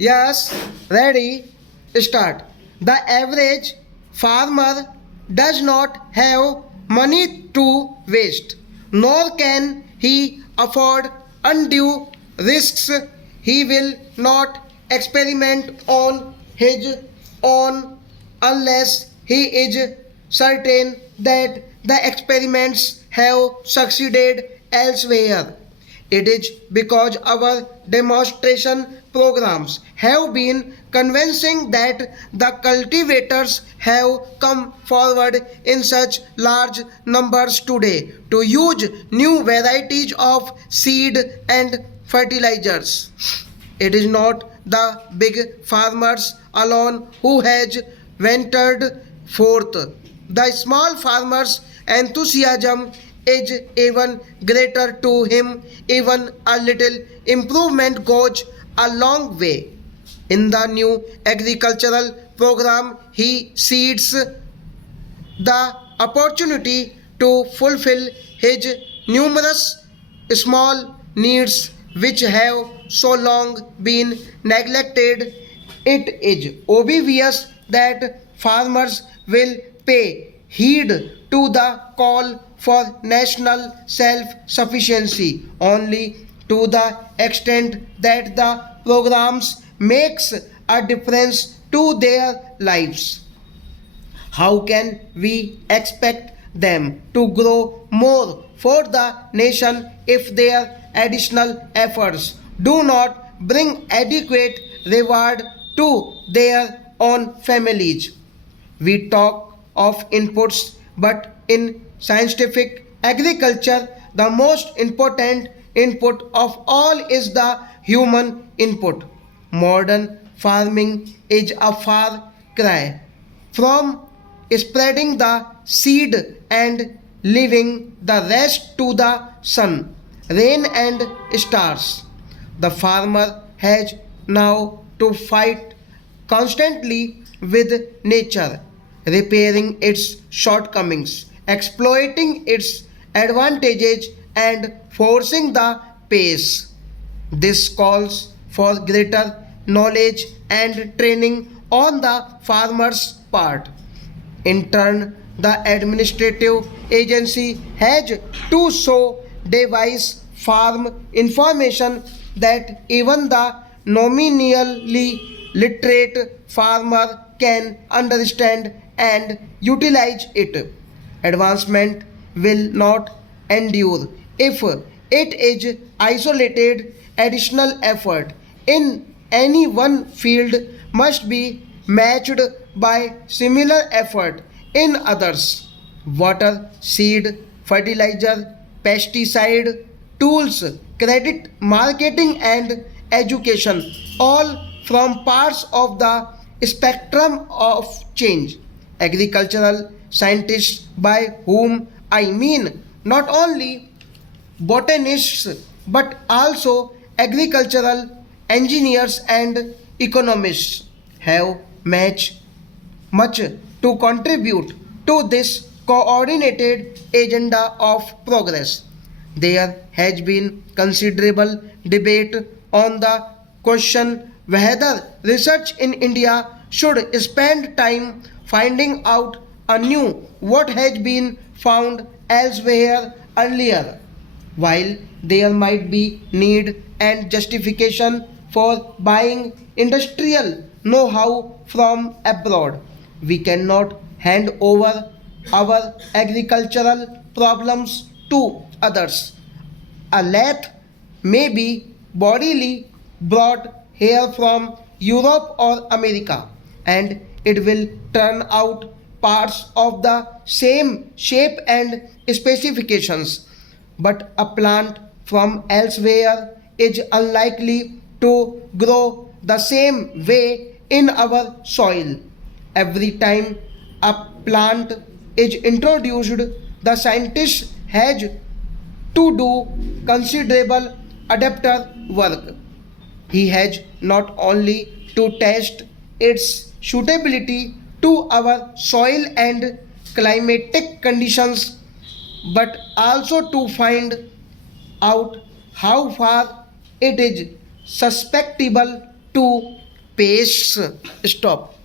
Yes, ready, start. The average farmer does not have money to waste, nor can he afford undue risks. He will not experiment on his own unless he is certain that the experiments have succeeded elsewhere. It is because our demonstration programs have been convincing that the cultivators have come forward in such large numbers today to use new varieties of seed and fertilizers. It is not the big farmers alone who has ventured forth. The small farmers' enthusiasm is even greater to him. Even a little improvement goes a long way. In the new agricultural program, he sees the opportunity to fulfill his numerous small needs which have so long been neglected. It is obvious that farmers will pay heed to the call for national self sufficiency only to the extent that the programs makes a difference to their lives. How can we expect them to grow more for the nation if their additional efforts do not bring adequate reward to their own families? We talk of inputs, but in scientific agriculture, the most important input of all is the human input. Modern farming is a far cry from spreading the seed and leaving the rest to the sun, rain, and stars. The farmer has now to fight constantly with nature, repairing its shortcomings, exploiting its advantages, and forcing the pace. This calls for greater knowledge and training on the farmer's part. In turn, the administrative agency has to so devise farm information that even the nominally literate farmer can understand and utilize it. Advancement will not endure if it is isolated. Additional effort in any one field must be matched by similar effort in others. Water, seed, fertilizer, pesticide, tools, credit, marketing, and education, all from parts of the spectrum of change. Agricultural scientists, by whom I mean not only botanists but also agricultural engineers and economists, have much to contribute to this coordinated agenda of progress. There has been considerable debate on the question whether research in India should spend time finding out anew what has been found elsewhere earlier. While there might be need and justification for buying industrial know how from abroad, we cannot hand over our agricultural problems to others. A lathe may be bodily brought here from Europe or America, and it will turn out parts of the same shape and specifications, but a plant from elsewhere is unlikely to grow the same way in our soil. Every time a plant is introduced, the scientist has to do considerable adapter work. He has not only to test its suitability to our soil and climatic conditions, but also to find out how far it is susceptible to pastes stop.